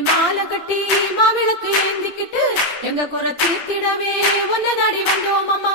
மாலை கட்டி மாவிளக்கு ஏந்திக்கிட்டு எங்க குறை தீர்த்திடவே ஒன்ன நாடி வந்தோம் அம்மா.